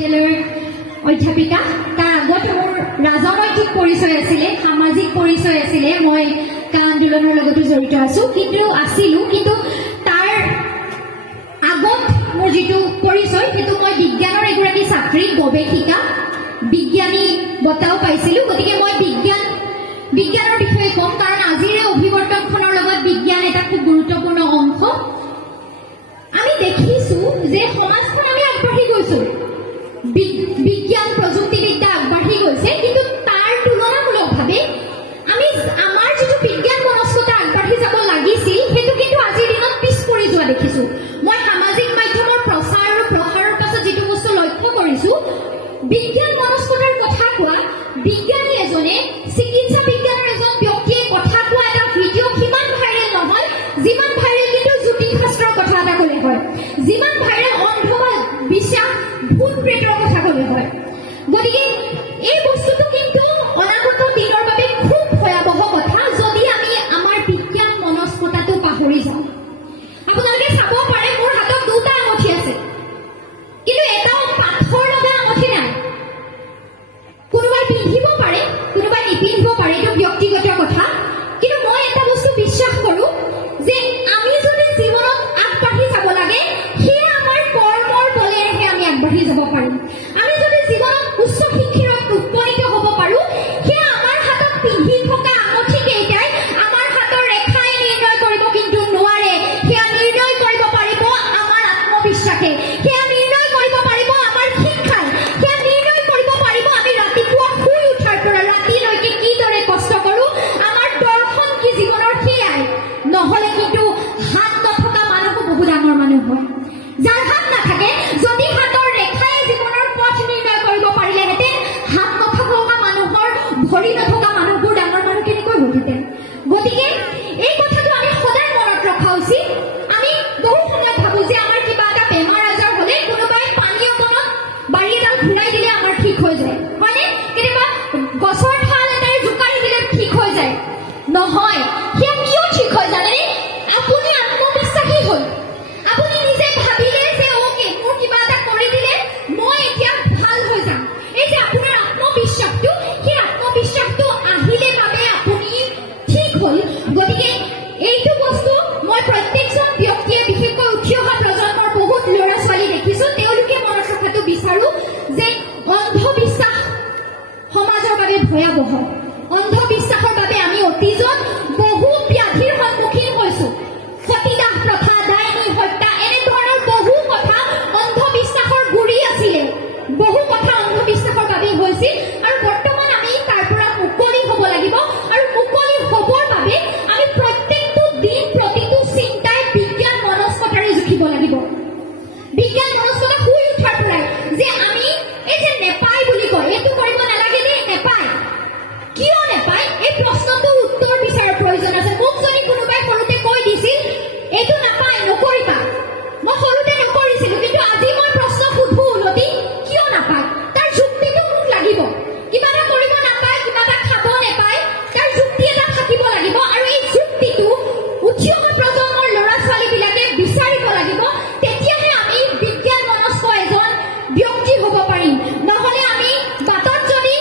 অধ্যাপিকা তাৰ আগত মোৰ ৰাজনৈতিক পৰিচয় আছিলে, সামাজিক পৰিচয় আছিলে, মই কা আন্দোলনৰ লগতো জড়িত আছো কিন্তু তাৰ আগত মোৰ যিটো পৰিচয় সেইটো মই বিজ্ঞানৰ এগৰাকী ছাত্ৰী, গৱেষিকা, বিজ্ঞানী বঁটাও পাইছিলো। গতিকে মই বিজ্ঞানৰ বিষয়ে কম, কাৰণ আজিৰ এই অভিৱৰ্তনখনৰ লগত বিজ্ঞান এটা খুব গুৰুত্বপূৰ্ণ অংশ। আমি দেখিছো যে সমাজখন আমি আগবাঢ়ি গৈছো, বিজ্ঞান প্ৰযুক্তিবিদ্যা আগবাঢ়ি গৈছে, কিন্তু তাৰ তুলনামূলকভাৱে আমি আমাৰ যিটো বিজ্ঞান মনস্কতা আগবাঢ়ি যাব লাগিছিল সেইটো কিন্তু আজিৰ দিনত পিছ পৰি যোৱা দেখিছো। মই সামাজিক মাধ্যমৰ প্ৰচাৰ আৰু প্ৰসাৰৰ পাছত যিটো বস্তু লক্ষ্য কৰিছো, বিজ্ঞান মনস্কতাৰ কথা কোৱা বিজ্ঞানী এজনে, চিকিৎসা বিজ্ঞানৰ এজন ব্যক্তিয়ে কথা কোৱা এটা ভিডিঅ' সিমান ভাইৰেল নহয় যিমান ভাইৰেল কিন্তু জ্যোতিষ শাস্ত্ৰৰ কথা এটা ক'লে হয়, যিমান ভাইৰেল অন্ধবিশ্বাস ভূত প্ৰেতৰ কথা ক'লে হয়। গতিকে এই বস্তুটো কিন্তু অনাগত দিনৰ বাবে খুব ভয়াৱহ কথা যদি আমি আমাৰ বিজ্ঞান মনস্কতাটো পাহৰি যাওঁ। আপোনালোকে চাব পাৰে মোৰ হাতত দুটা আঙুঠি আছে, কিন্তু এটাও পাথৰ লগা আঙুঠি নাই। কোনোবাই পিন্ধিব পাৰে, কোনোবাই নিপিন্ধিব পাৰে, এইটো ব্যক্তিগত কথা। কিন্তু মই এটা বস্তু বিশ্বাস কৰো যে আমি যদি জীৱনত আগবাঢ়ি যাব লাগে সেয়া আমাৰ কৰ্মৰ বলেৰেহে আমি আগবাঢ়ি যাব পাৰিম। আমি যদি জীৱনত উচ্চ শিক্ষাত উপনীত হ'ব পাৰো সেয়া আমাৰ হাতত পিন্ধি থকা আঙুঠি কেইটাই আমাৰ হাতৰ ৰেখাই নিৰ্ণয় কৰিব কিন্তু নোৱাৰে। সেয়া নিৰ্ণয় কৰিব পাৰিব আমাৰ আত্মবিশ্বাসে, সেয়া নিৰ্ণয় কৰিব পাৰিব আমাৰ শিক্ষাই, সেয়া নিৰ্ণয় কৰিব পাৰিব আমি ৰাতিপুৱা শুই উঠাৰ পৰা ৰাতিলৈকে কিদৰে কষ্ট কৰো, আমাৰ দৰ্শন কি জীৱনৰ সেয়াই। নহলে কিন্তু হাত নথকা মানুহো বহু ডাঙৰ মানুহ হয়, যাৰ হাত নাথাকে। যদি হাতৰ ৰেখাই জীৱনৰ পথ নিৰ্ণয় কৰিব পাৰিলেহেঁতেন, হাত নথকা মানুহৰ, ভৰি নথকা মানুহবোৰ ডাঙৰ মানুহ কেনেকৈ হ'লহেঁতেন। গতিকে এই কথাটো আমি সদায় মনত ৰখা উচিত। আমি বহু সময়ত ভাবো যে আমাৰ কিবা এটা বেমাৰ আজাৰ হলে কোনোবাই পানী অকণত বাৰী এডাল ঘূৰাই দিলে আমাৰ ঠিক হৈ যায়, হয়নে? কেতিয়াবা গছৰ ঠাল এটাই জোকাৰি দিলে ঠিক হৈ যায়। নহয়, সেয়া কিয় ঠিক হয় জানেনে? আপুনি আত্মবিশ্বাসী হ'ল, আপুনি নিজে ভাবিলে যে অ'কে মোৰ কিবা এটা কৰি দিলে মই এতিয়া ভাল হৈ যাম। এই যে আপোনাৰ আত্মবিশ্বাসটো, সেই আত্মবিশ্বাসটো আহিলে বাবে আপুনি ঠিক হ'ল। গতিকে এইটো বস্তু মই প্ৰত্যেকজন ব্যক্তিয়ে, বিশেষকৈ উঠি অহা প্ৰজন্মৰ বহুত ল'ৰা ছোৱালী দেখিছো, তেওঁলোকে মনত ৰখাটো বিচাৰো যে অন্ধবিশ্বাস সমাজৰ বাবে ভয়াৱহ। অন্ধবিশ্বাসৰ বাবে আমি অতীজত বহু ব্যাধিৰ সন্মুখীন হৈছো। সতীদাহ প্ৰথা, ডাইনী হত্যা, এনেধৰণৰ বহু কথা অন্ধবিশ্বাসৰ গুৰি আছিলে, বহু কথা অন্ধবিশ্বাসৰ বাবে হৈছিল। আৰু বৰ্তমান আমি তাৰ পৰা মুকলি হ'ব লাগিব। আৰু মুকলি হ'বৰ বাবে আমি প্ৰত্যেকটো দিন, প্ৰতিটো চিন্তাই বিজ্ঞান মনস্কতাৰে জুখিব লাগিব। বিজ্ঞান মনস্কতা শুই উঠাৰ পৰাই যে আমি এই যে নেপায় বুলি কয়, এইটো কৰিব নালাগে দেই, নেপায় কিয় নেপায়, এই প্ৰশ্নটোৰ উত্তৰ বিচৰাৰ প্ৰয়োজন আছে। মোক যদি কোনোবাই সৰুতে কৈ দিছিল এইটো নাপায় নকৰিবা, মই সৰুতে নকৰিছিলো, কিন্তু আজি মই প্ৰশ্ন সুধো উলটি কিয় নাপায়, তাৰ যুক্তিটো মোক লাগিব। কিবা এটা কৰিব নাপায়, কিবা এটা খাব নাপায়, তাৰ যুক্তি এটা থাকিব লাগিব। আৰু এই যুক্তিটো উঠি অহা প্ৰজন্মৰ ল'ৰা ছোৱালীবিলাকে বিচাৰিব লাগিব। তেতিয়াহে আমি বিজ্ঞান মনস্ক এজন ব্যক্তি হ'ব পাৰিম। নহলে আমি বাটত যদি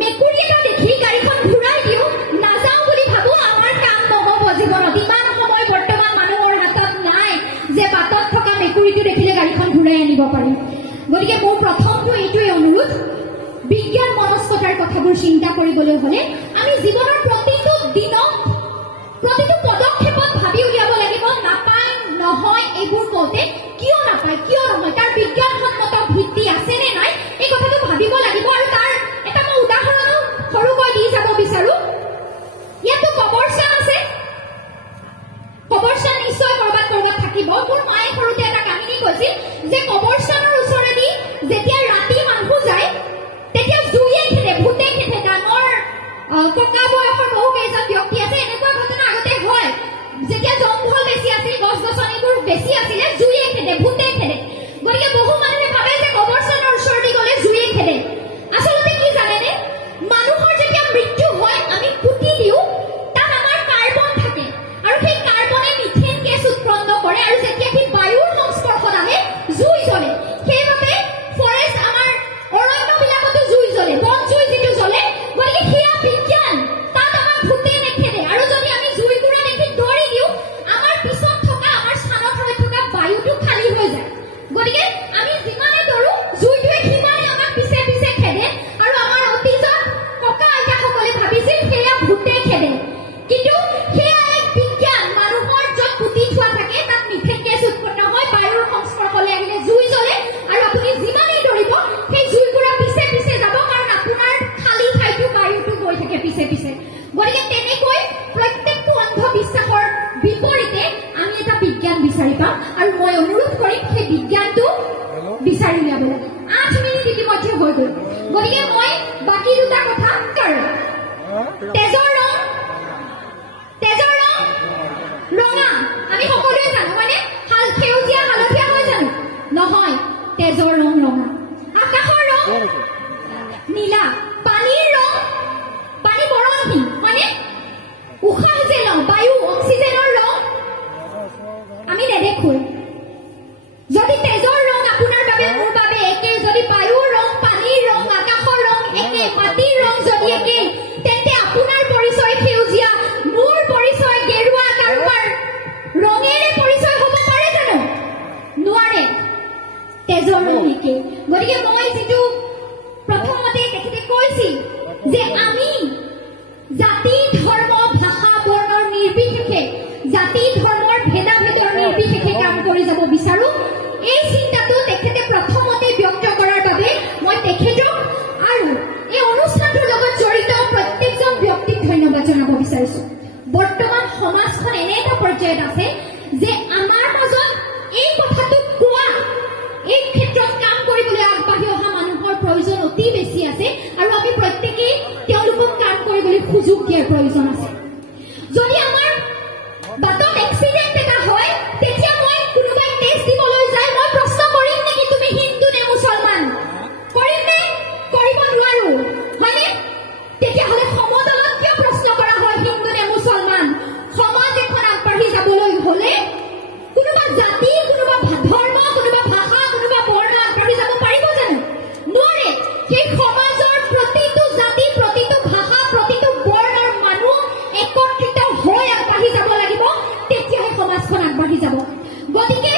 মেকুৰী এটা দেখি গাড়ীখন ঘূৰাই দিওঁ, নাযাওঁ বুলি ভাবো, আমাৰ কাম নহ'ব জীৱনত। ইমান সময় বৰ্তমান মানুহৰ হাতত নাই যে বাটত থকা মেকুৰীটো দেখিলে গাড়ীখন ঘূৰাই আনিব পাৰিম। গতিকে মোৰ প্ৰথমটো এইটোৱে অনুৰোধ, বিজ্ঞান মনস্কতাৰ কথাবোৰ চিন্তা কৰিবলৈ হলে আমি জীৱনৰ প্ৰতিটো দিনত, প্ৰতিটো পদক্ষেপত ভাবি উলিয়াব লাগিব। নাপায়, নহয় এইবোৰ কওঁতে কিয় নাপায়, কিয় নহয়, তাৰ বিজ্ঞানসন্মত ভিত্তি আছে নে নাই, এই কথাটো ভাবিব লাগিব। আৰু তাৰ এটা মই উদাহৰণো সৰুকৈ দি যাব বিচাৰো। ইয়াতো কবৰস্থান আছে, কবৰস্থান নিশ্চয় কৰবাত থাকিব। মোৰ মায়ে সৰুতে এটা কাহিনী কৈছিল যে কবৰস্থানৰ ওচৰেদি যেতিয়া ৰাতি মানুহ যায় তেতিয়া জুয়ে খেলে, ভূতে খেলে। ডাঙৰ ককা বয়সৰ বহু কেইজন ব্যক্তি আছে, এনেকুৱা ঘটনা আগতে হয়। যেতিয়া জংঘল বেছি আছিল, গছ গছনিবোৰ বেছি আছিলে, জুয়ে খেলে, ভূতে খেলে। গতিকে বহু মানুহে ভাবে পিছে পিছে খেদে আৰু আমাৰ অতীজত ককা আইতাসকলে ভাবিছিল সেয়া ভূতে খেদে কিন্তু সেয়া এক বিজ্ঞান মানুহৰ য'ত পুতি থোৱা থাকে তাত মিথেন গেছ উৎপন্ন হয় বায়ুৰ সংস্পৰ্শলৈ আহিলে জুই জ্বলে আৰু আপুনি যিমানেই দৌৰিব সেই জুইবোৰৰ পিছে পিছে যাব কাৰণ আপোনাৰ খালী ঠাইটো বায়ুটো গৈ থাকে পিছে পিছে গতিকে তেনেকৈ প্ৰত্যেকটো অন্ধবিশ্বাসৰ বিপৰীতে আমি এটা বিজ্ঞান বিচাৰি পাম আৰু মই অনুৰোধ কৰিম সেই বিজ্ঞানটো বিচাৰি উলিয়াব লাগে 8 মিনিট ইতিমধ্যে হৈ গ'ল গতিকে মই বাকী দুটা কথা কৰোঁ তেজৰ ৰং ৰঙা আমি সকলোৱে জানো মানে সেউজীয়া হালধীয়া হয় জানো নহয় তেজৰ ৰং ৰঙা আকাশৰ ৰং নীলা পানীৰ ৰং পানী বৰণহীন মানে উশাহ যে লওঁ বায়ু অক্সিজেনৰ ৰং আমি নেদেখোঁ যদি তেজৰ ৰং আপোনাৰ বাবে মোৰ বাবে একে যদি বায়ুৰ ৰং পানীৰ ৰং আকাশৰ ৰং একে মাটিৰ ৰং যদি একে তেন্তে আপোনাৰ পৰিচয় সেউজীয়া মোৰ পৰিচয় গেৰুৱা কাৰোবাৰ ৰঙেৰে পৰিচয় হ'ব পাৰে জানো নোৱাৰে তেজৰ ৰং একে গতিকে মই যিটো প্ৰথমতে তেখেতে কৈছিল যে আমি জাতি ধৰ্ম ভাষা বৰ্ণৰ নিৰ্বিশেষে জাতি ধৰ্মৰ ভেদাভেদৰ নিৰ্বিশেষে কাম কৰি যাব বিচাৰো এই চিন্তাটো তেখেতে প্ৰথমতে ব্যক্ত কৰাৰ বাবে মই তেখেতক আৰু এই অনুষ্ঠানটোৰ লগত জড়িত প্ৰত্যেকজন ব্যক্তিক ধন্যবাদ জনাব বিচাৰিছো বৰ্তমান সমাজখন এনে এটা পৰ্যায়ত আছে যে আমাৰ মাজত এই কথাটো কোৱা এই ক্ষেত্ৰত কাম কৰিবলৈ আগবাঢ়ি অহা মানুহৰ প্ৰয়োজন অতি বেছি আছে আৰু আমি প্ৰত্যেকেই তেওঁলোকক কাম কৰিবলৈ সুযোগ দিয়াৰ প্ৰয়োজন আছে যদি আমাৰ বাটত এক্সিডেণ্ট এটা হয় তেতিয়া মই কোনোবাই টেষ্ট দিবলৈ যায় মই প্ৰশ্ন কৰিম নেকি তুমি হিন্দু নে মুছলমান কৰিম নে কৰিব নোৱাৰো হয়নে তেতিয়াহ'লে সমদলত কিয় প্ৰশ্ন কৰা হয় হিন্দু নে মুছলমান সমাজ এখন আগবাঢ়ি যাবলৈ হ'লে কোনোবা জাতি কোনোবা ধৰ্ম কোনোবা ভাষা কোনোবা বৰ্ণ আগবাঢ়ি যাব পাৰিব জানো নোৱাৰে সেই সমাজৰ প্ৰতিটো জাতি প্ৰতিটো ভাষা প্ৰতিটো বৰ্ণৰ মানুহ একত্ৰিত হৈ আগবাঢ়ি যাব লাগিব তেতিয়াহে সমাজখন আগবাঢ়ি যাব গতিকে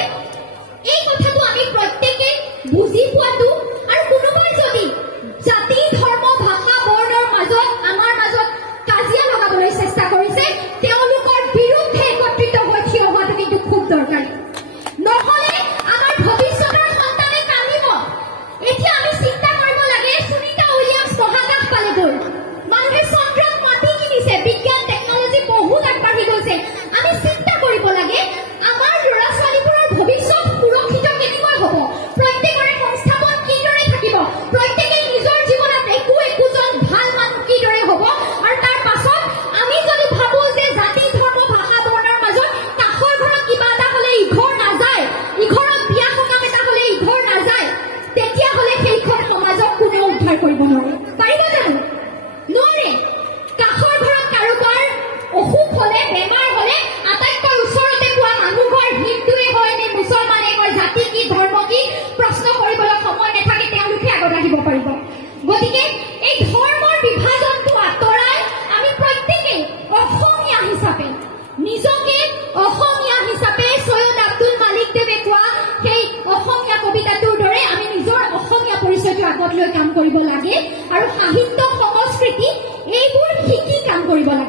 এই কথাটো আমি প্ৰত্যেকে বুজি পোৱাটো আৰু কোনোবাই যদি জাতি ধৰ্ম ভাষা বৰ্ণৰ মাজত আমাৰ মাজত কাজিয়া লগাবলৈ চেষ্টা কৰিছে তেওঁলোকৰ বিৰুদ্ধে একত্ৰিত হৈ থিয় হোৱাটো কিন্তু খুব দৰকাৰী নহ'লে আমাৰ ভৱিষ্যতৰ সন্তানে কান্দিব এতিয়া আমি চিন্তা কৰিব লাগে সুনিতা উইলিয়ামছ মহাকাশ পালেগৈ মানুহে চন্দ্ৰত মাটি কিনিছে বিজ্ঞান টেকনলজি বহুত আগবাঢ়ি গৈছে আমি চিন্তা কৰিব লাগে আমাৰ ল'ৰা ছোৱালীবোৰৰ ভৱিষ্যত সুৰক্ষিত কেনেকৈ হ'ব প্ৰত্যেকৰে সংস্থাপন কিদৰে থাকিব প্ৰত্যেকে নিজৰ জীৱনত একোজন ভাল মানুহ কিদৰে হ'ব আৰু তাৰ পাছত আমি যদি ভাবোঁ যে জাতি ধৰ্ম ভাষা বৰ্ণৰ মাজত কাষৰ ঘৰত কিবা এটা হ'লে ইঘৰ নাযায় ইঘৰত বিয়া সকাম এটা হ'লে ইঘৰ নাযায় তেতিয়াহ'লে সেইখন সমাজক কোনেও উদ্ধাৰ কৰিব নোৱাৰে পাৰিব জানো নোৱাৰে কাষৰ ঘৰত কাৰোবাৰ অসুখ হ'লে বেমাৰ হ'লে আটাইতকৈ ওচৰতে পোৱা মানুহ ঘৰ হিন্দুৱে হয় নে মুছলমানে হয় জাতি কি ধৰ্ম কি প্ৰশ্ন কৰিবলৈ সময় নাথাকে তেওঁলোকে আগত আহিব পাৰিব গতিকে এই ধৰ্মৰ বিভাজনটো আঁতৰাই আমি প্ৰত্যেকে অসমীয়া হিচাপে নিজকে অসমীয়া হিচাপে সৈয়দ আব্দুল মালিক দেৱে কোৱা সেই অসমীয়া কবিতাটোৰ দৰে আমি নিজৰ অসমীয়া পৰিচয়টো আগত লৈ কাম কৰিব লাগে আৰু সাহিত্য সংস্কৃতি এইবোৰ শিকি কাম কৰিব লাগে